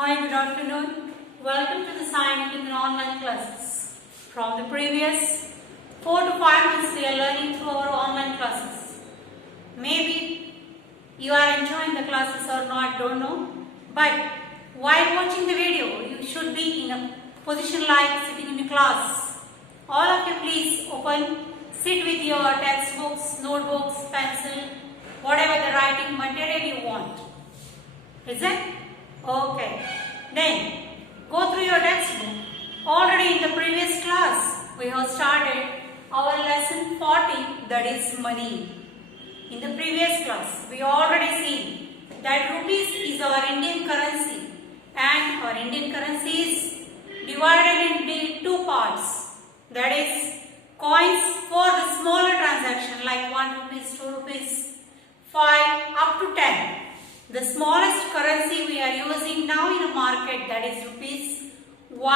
Hi, good afternoon. Welcome to the Science in online classes. From the previous 4 to 5 months, we are learning through our online classes. Maybe you are enjoying the classes or not, don't know. But while watching the video, you should be in a position like sitting in a class. All of you please sit with your textbooks, notebooks, pencil, whatever the writing material you want. Is it? Okay. Then go through your textbook. Already in the previous class, we have started our lesson 40, that is money. In the previous class, we already seen that rupees is our Indian currency, and our Indian currency is divided into two parts. That is coins for the smaller transaction like 1 rupees, 2 rupees, 5 up to 10. The smallest currency we are using now in a market, that is rupees 1,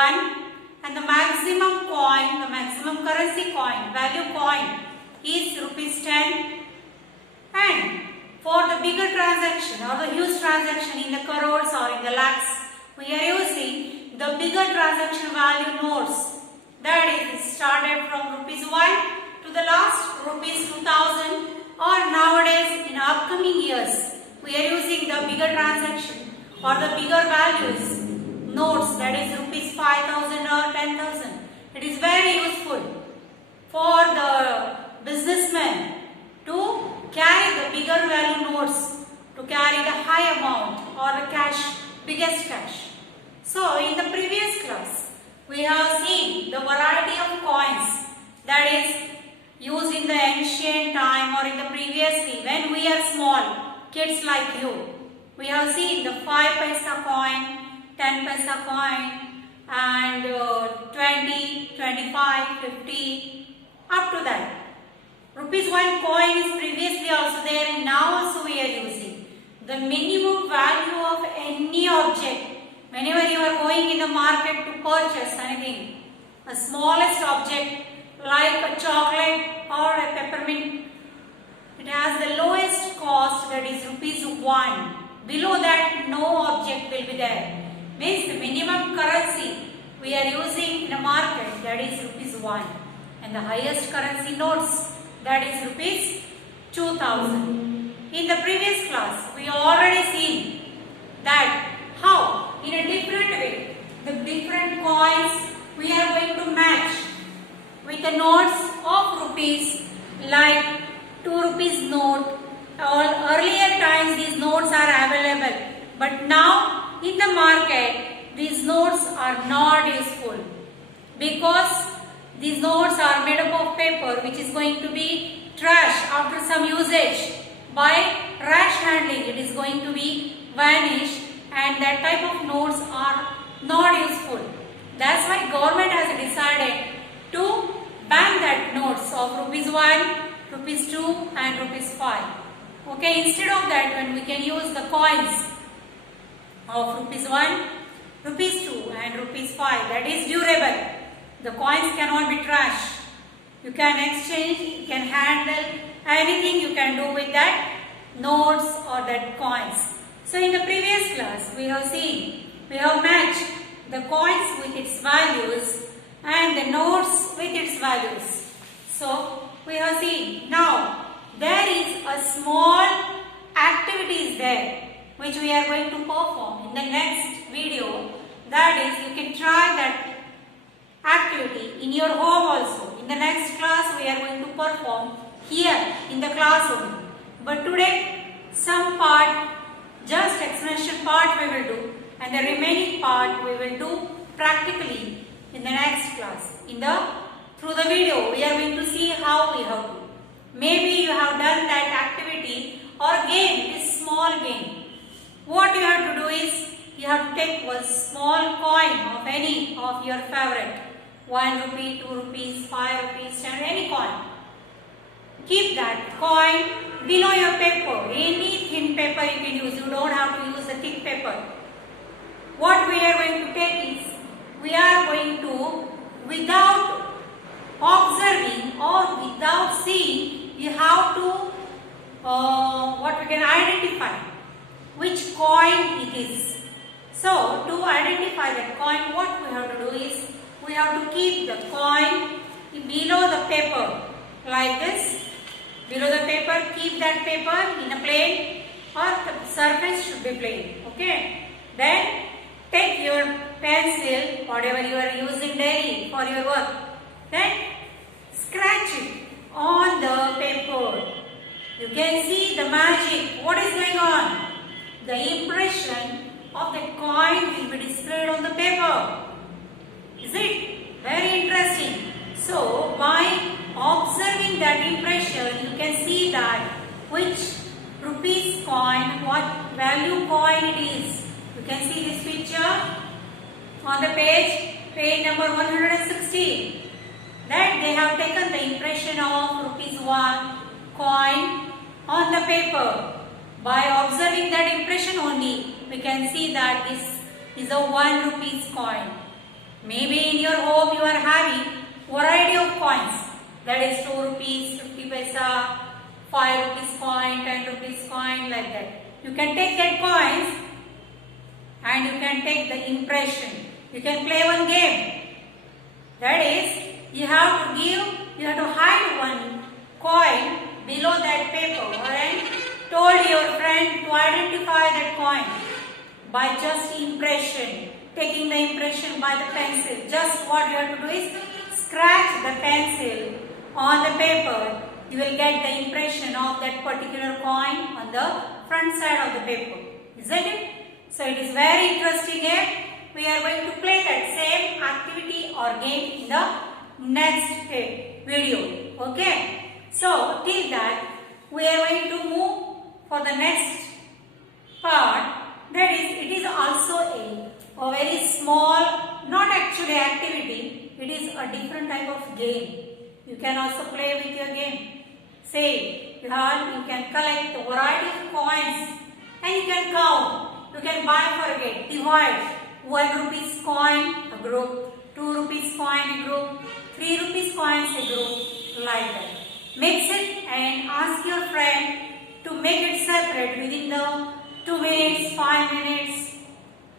and the maximum coin, the maximum currency coin, value coin is rupees 10. And for the bigger transaction or the huge transaction in the crores or in the lakhs, we are using the bigger transaction value notes. That is started from rupees 1 to the last rupees 2000, or nowadays in upcoming years we are using the bigger transaction or the bigger values notes, that is rupees 5000 or 10,000. It is very useful for the businessmen to carry the bigger value notes, to carry the high amount or the cash, biggest cash. So in the previous class, we have seen the variety of coins that is used in the ancient time or in the previously when we are small, kids like you. We have seen the 5 paisa coin, 10 paisa coin, and 20, 25, 50, up to that. Rupees 1 coin is previously also there, and now also we are using. The minimum value of any object, whenever you are going in the market to purchase anything, the smallest object like a chocolate or a peppermint, it has the lowest cost, that is rupees 1. Below that no object will be there. Means the minimum currency we are using in a market, that is rupees 1. And the highest currency notes, that is rupees 2000. In the previous class, we already seen that how in a different way the different coins we are going to match with the notes of rupees, like 2 rupees note. Earlier times these notes are available, but now in the market these notes are not useful because these notes are made up of paper which is going to be trash after some usage. By rash handling it is going to be vanished, and that type of notes are not useful. That's why government has decided to ban that notes of rupees 1, rupees 2 and rupees 5. Okay, instead of that, when we can use the coins of rupees 1, rupees 2 and rupees 5, that is durable. The coins cannot be trash. You can exchange, you can handle anything you can do with that notes or that coins. So in the previous class we have seen, we have matched the coins with its values and the notes with its values. So we have seen now there is a small activity there which we are going to perform in the next video. That is, you can try that activity in your home also. In the next class we are going to perform here in the class only. But today some part, just explanation part we will do, and the remaining part we will do practically in the next class. Through the video we are going to see how we have to. Maybe you have done that activity or game, this small game. What you have to do is, you have to take one small coin of any of your favorite. 1 rupee, 2 rupees, 5 rupees, 10, any coin. Keep that coin below your paper. Any thin paper you can use. You don't have to use the thick paper. What we are going to take is, we are going to, without observing or without seeing, you have to what we can identify which coin it is. So to identify the coin, what we have to do is we have to keep the coin below the paper like this. Below the paper, keep that paper in a plane, or the surface should be plane. Okay. Then take your pencil, whatever you are using daily for your work. Then scratch it on the paper. You can see the magic. What is going on? The impression of the coin will be displayed on the paper. Is it? Very interesting. So, by observing that impression, you can see that which rupees coin, what value coin it is. You can see this picture on the page number 160. That they have taken the impression of rupees 1 coin on the paper. By observing that impression only, we can see that this is a 1 rupees coin. Maybe in your home you are having variety of coins. That is 2 rupees, 50 paisa, 5 rupees coin, 10 rupees coin, like that. You can take that coins and you can take the impression. You can play one game. That is, you have to hide one coin below that paper and told your friend to identify that coin by just impression. Taking the impression by the pencil. Just what you have to do is scratch the pencil on the paper. You will get the impression of that particular coin on the front side of the paper. Isn't it? So it is very interesting game. We are going to play that same activity or game in the next video. Okay. So till that we are going to move for the next part. That is, it is also a very small, not actually activity. It is a different type of game. You can also play with your game. Say, you can collect a variety of coins and you can count. You can bifurcate, divide 1 rupees coin a group, 2 rupees coin a group, 3 rupees coins a group, like that. Mix it and ask your friend to make it separate within the 2 minutes, 5 minutes.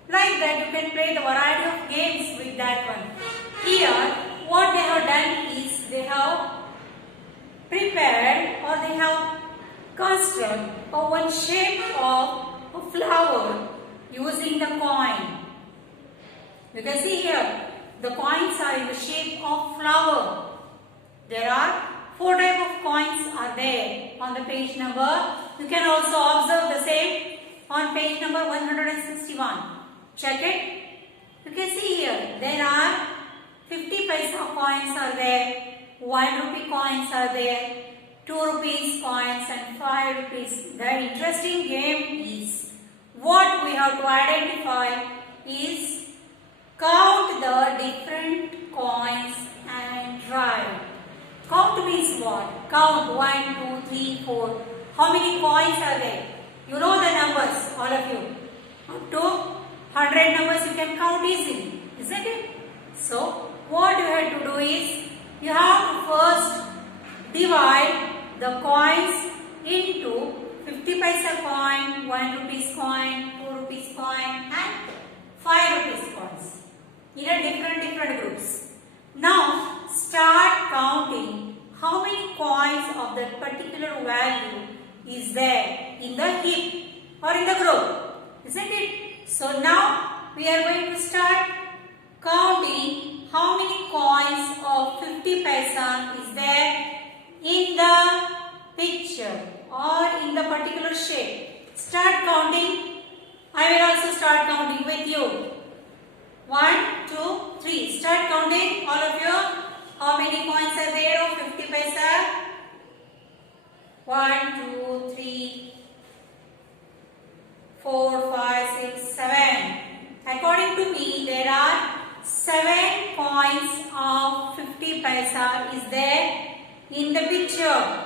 Like that you can play the variety of games with that one. Here what they have done is they have prepared or they have constructed one shape of a flower using the coin. You can see here the coins are in the shape of flower. There are 4 types of coins are there on the page number. You can also observe the same on page number 161. Check it. You can see here there are 50 paisa coins are there, 1 rupee coins are there, 2 rupees coins and 5 rupees. The interesting game is what we have to identify is count the different coins and write. Count means what? Count 1, 2, 3, 4. How many coins are there? You know the numbers, all of you. Up to 100 numbers you can count easily, isn't it? So, what you have to do is, you have to first divide the coins into 50 paisa coin, 1 rupees coin, 2 rupees coin and 5 rupees coins in a different groups. Now, start counting how many coins of that particular value is there in the heap or in the group, isn't it? So now we are going to start counting how many coins of 50 paisa is there in the picture or in the particular shape. Start counting. I will also start counting with you. 1, 2, 3. Start counting, all of you. How many coins are there of 50 paisa? 1, 2, 3, 4, 5, 6, 7. According to me, there are 7 coins of 50 paisa is there in the picture.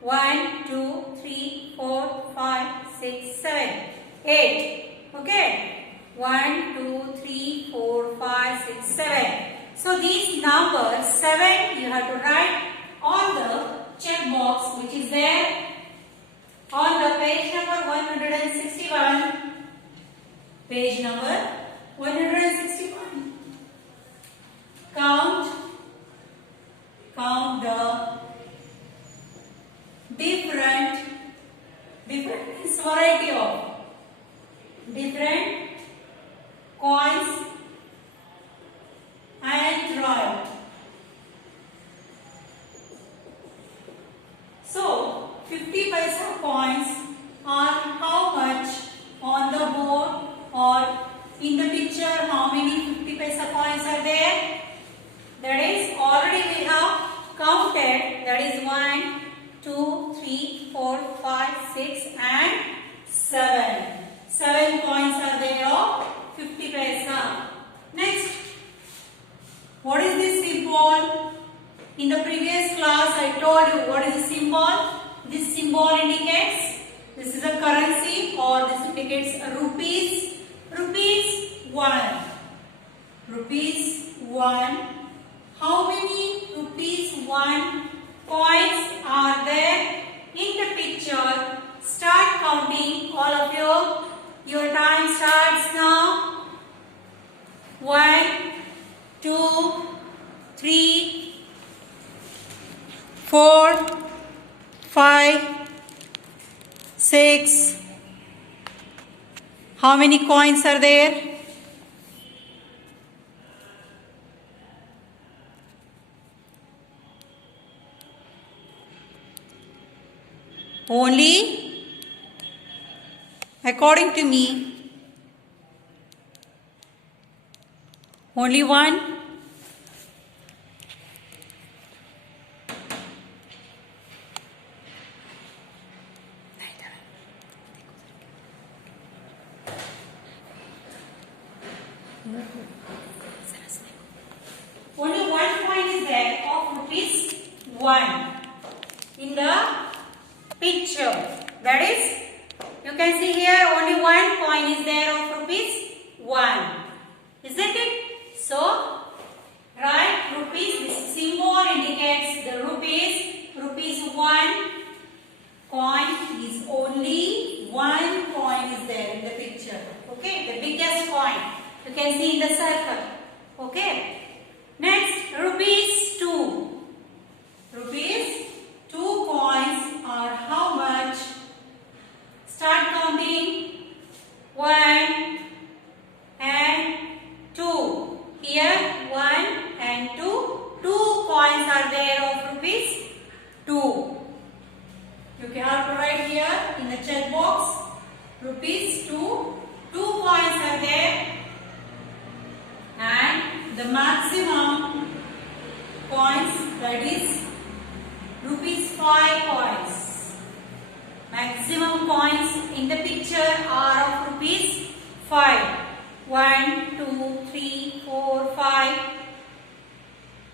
1, 2, 3, 4, 5, 6, 7, 8. Okay. 1, 2, 3, 4, 5, 6, 7. So these numbers 7 you have to write on the check box which is there on the page number 161. Page number different coins and draw it. So 50 paisa coins are how much on the board or in the picture? How many 50 paisa coins are there? That is already we have counted. That is 1, 2, 3, 4, 5, 6 and 7. 7 coins are there of 50 paisa. Next, what is this symbol? In the previous class I told you what is the symbol. This symbol indicates this is a currency or this indicates rupees. Rupees 1. Rupees 1. How many rupees 1 coins are there in the picture? Start counting, all of you. Your time starts now. 1, 2, 3, 4, 5, 6. How many coins are there? Only, according to me, only 1. Only 1 coin is there of rupees 1 in the picture. That is, you can see here only 1 coin is there of rupees 1. Isn't it? So, write rupees. This symbol indicates the rupees. Rupees 1 coin is only 1 coin is there in the picture. Okay, the biggest coin. You can see in the circle. Okay. Next, rupees 2. Rupees 2 coins are how much? Start counting. 1 and 2. Here 1 and 2. 2 coins are there of rupees 2. You can have to write here in the check box. Rupees 2. 2 coins are there. And the maximum coins, that is rupees 5 coins. Maximum coins in the picture are of rupees 5. 1, 2, 3, 4, 5,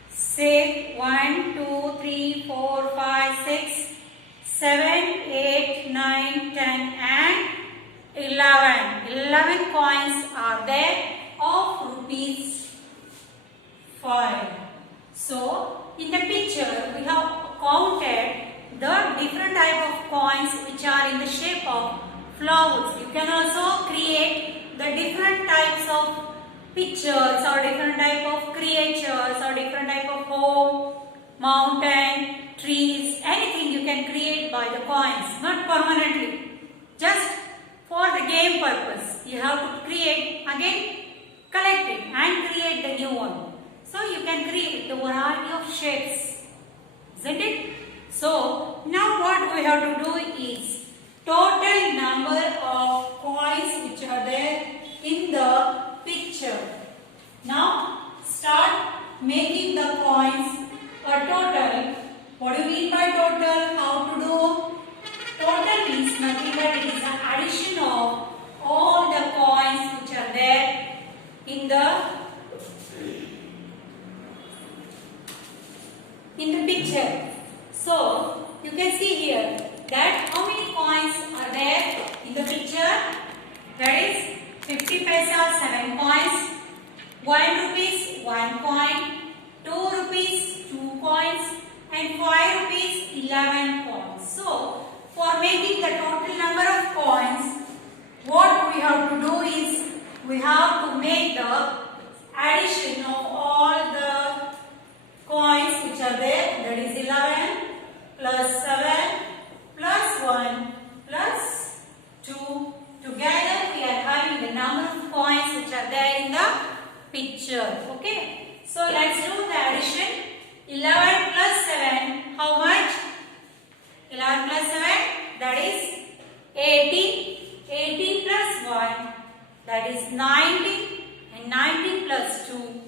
6, 1, 2, 3, 4, 5, 6, 7, 8, 9, 10 and 11. 11 coins are there of rupees 5. So, in the picture we have counted the different type of coins which are in the shape of flowers. You can also create the different types of pictures or different type of creatures or different type of home, mountain, trees, anything you can create by the coins, not permanently, just for the game purpose. You have to create, again collect it and create the new one. So you can create the variety of shapes, isn't it? So now what we have to do is total number of coins which are there in the picture. Now start making the coins a total. What do you mean by total? How to do? Total means nothing but it is an addition of all the coins which are there in the picture. So you can see here that how many coins are there in the picture. That is 50 paisa 7 coins, 1 rupees 1 coin, 2 rupees 2 coins and 5 rupees 11 coins. So for making the total number of coins, what we have to do is we have to make the addition of all the coins which are there, that is 11 plus 7 plus 1 plus 2. Together we are having picture. Okay. So let's do the addition. 11 plus 7. How much? 11 plus 7. That is 80. 80 plus 1. That is 90. And 90 plus 2.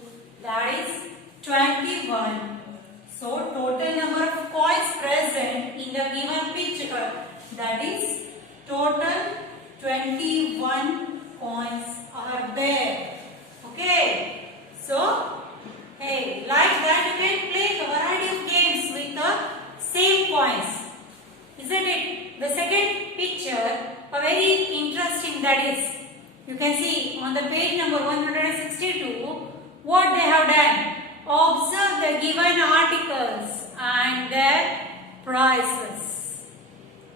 That is 21. So total number of coins present in the given picture, that is total 21 coins are there. Okay. So, hey, like that you can play a variety of games with the same coins. Isn't it? The second picture, a very interesting, that is, you can see on the page number 162, what they have done. Observe the given articles and their prices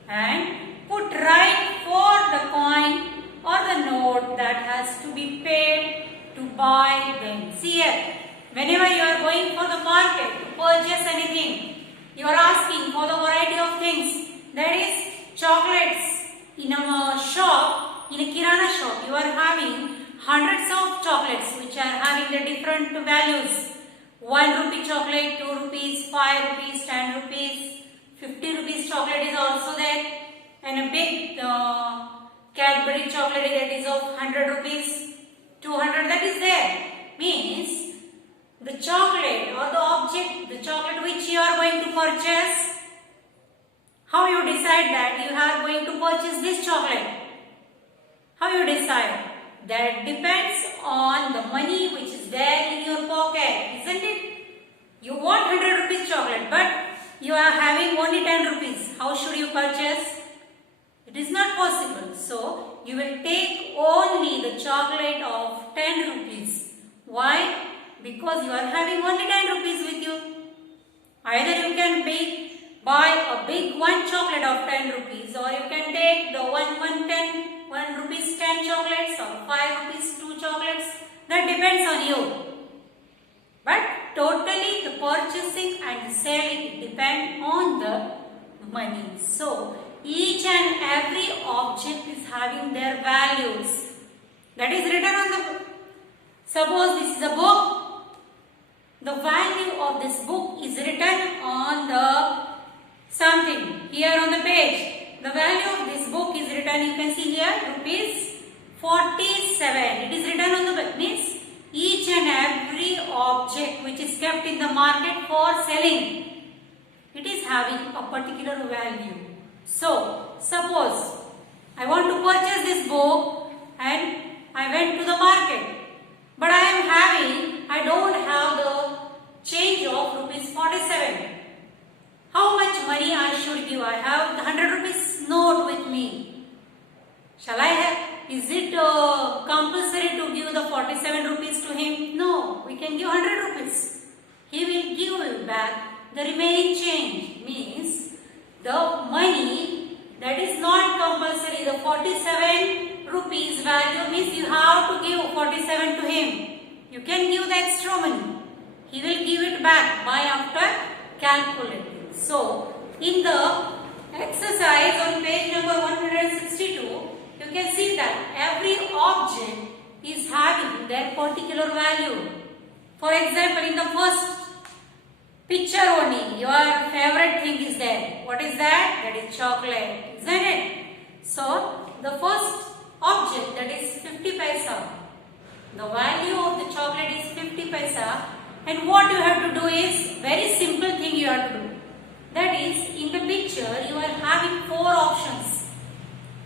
and put right for the coin or the note that has to be paid to buy them. See here, whenever you are going for the market to purchase anything, you are asking for the variety of things. That is chocolates. In a shop, in a kirana shop, you are having hundreds of chocolates which are having the different values. 1 rupee chocolate, 2 rupees, 5 rupees, 10 rupees, 50 rupees chocolate is also there, and a big Cadbury chocolate that is of 100 rupees, 200, that is there. Means the chocolate or the object, the chocolate which you are going to purchase, how you decide that you are going to purchase this chocolate? How you decide? That depends on the money which is there in your pocket, isn't it? You want 100 rupees chocolate, but you are having only 10 rupees. How should you purchase? It is not possible. So, you will take only the chocolate of 10 rupees. Why? Because you are having only 10 rupees with you. Either you can buy a big one chocolate of 10 rupees, or you can take the 1 rupees 10 chocolates or 5 rupees 2 chocolates. That depends on you. But totally the purchasing and the selling depend on the money. So each and every object is having their values. That is written on the, suppose this is a book. The value of this book is written on the something here on the page. The value of this book is written, you can see here, rupees 47. It is written on the book. Means each and every object which is kept in the market for selling, it is having a particular value. So, suppose I want to purchase this book and I went to the market, but I don't have the change of rupees 47. How much money I should give? I have the 100 rupees note with me. Shall I have? Is it compulsory to give the 47 rupees to him? No, we can give 100 rupees. He will give you back the remaining change. Means the money that is not compulsory. The 47 rupees value means you have to give 47 to him. You can give the extra money. He will give it back by after calculating. So, in the exercise on page number 162, you can see that every object is having their particular value. For example, in the first picture only, your favorite thing is there. What is that? That is chocolate, isn't it? So, the first object, that is 50 paisa. The value of the chocolate is 50 paisa. And what you have to do is, very simple thing you have to do. That is, in the picture, you are having 4 options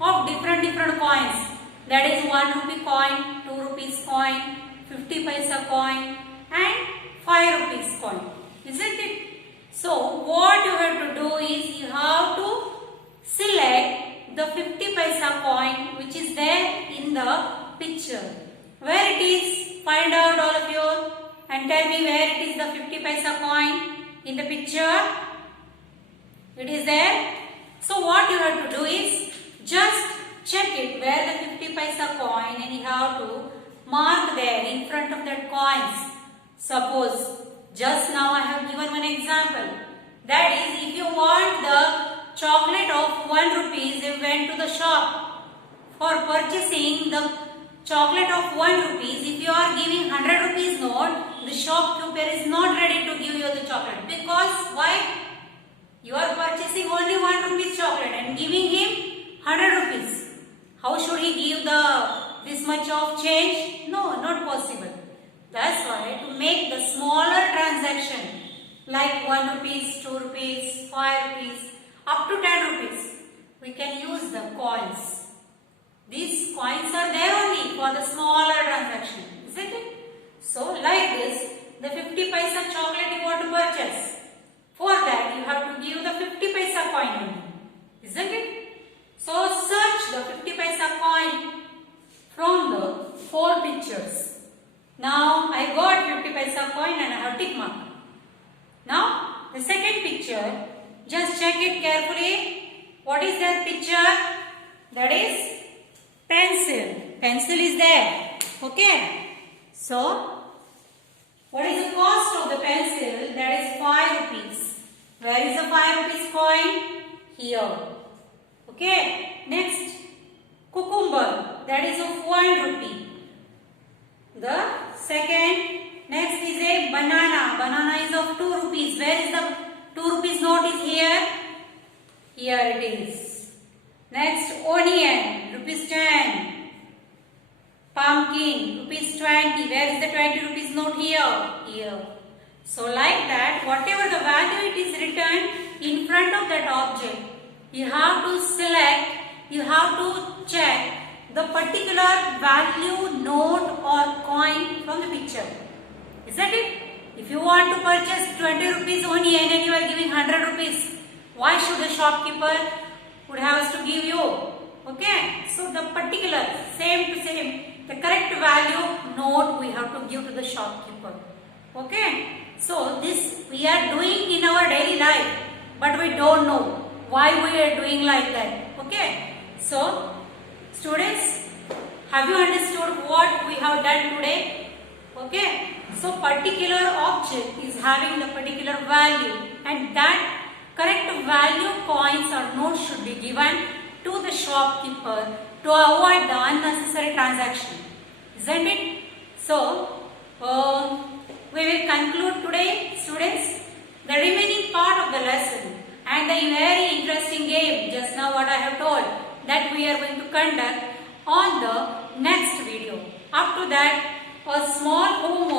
of different coins. That is 1 rupee coin, 2 rupees coin, 50 paisa coin and 5 rupees coin. Isn't it? So, what you have to do is, you have to select the 50 paisa coin which is there in the picture. Where it is? Find out, all of you, and tell me where it is, the 50 paisa coin in the picture. It is there. So what you have to do is, just check it where the 50 paisa coin, and you have to mark there in front of that coins. Suppose just now I have given one example. That is, if you want the chocolate of 1 rupees, you went to the shop for purchasing the chocolate of 1 rupees, if you are giving 100 rupees note, the shopkeeper is not ready to give you the chocolate. Because why? You are purchasing only 1 rupees chocolate and giving him 100 rupees. How should he give this much of change? No, not possible. That's why to make the smaller transaction like 1 rupees, 2 rupees, 5 rupees, up to 10 rupees, we can use the coins. These coins are there only for the smaller transaction, isn't it? So like this, the 50 paisa chocolate you want to purchase. For that you have to give the 50 paisa coin only, isn't it? So search the 50 paisa coin from the 4 pictures. Now I got 50 paisa coin and I have tick mark. Now the second picture, just check it carefully. What is that picture? That is pencil. Pencil is there. Okay. So what is the cost of the pencil? That is 5 rupees. Where is the 5 rupees coin? Here. Okay. Next, cucumber. That is of 1 rupee. The second, next is a banana. Banana is of 2 rupees. Where is the 2 rupees note is here? Here it is. Next, onion. Rupees 10. Pumpkin. Rupees 20. Where is the 20 rupees note here? Here. So like that, whatever the value it is written in front of that object, you have to select, you have to check the particular value, note or coin from the picture. Isn't it? If you want to purchase 20 rupees onion and you are giving 100 rupees, why should the shopkeeper would have to give you? Okay. So the particular, same to same, the correct value, note we have to give to the shopkeeper. Okay. So this we are doing in our daily life, but we don't know why we are doing like that. Okay. So students, have you understood what we have done today? Okay. So particular object is having the particular value, and that correct value coins or notes should be given to the shopkeeper to avoid the unnecessary transaction. Isn't it? So we will conclude today, students, the remaining part of the lesson and the very interesting game, just now what I have told, that we are going to conduct on the next video. Up to that, a small homework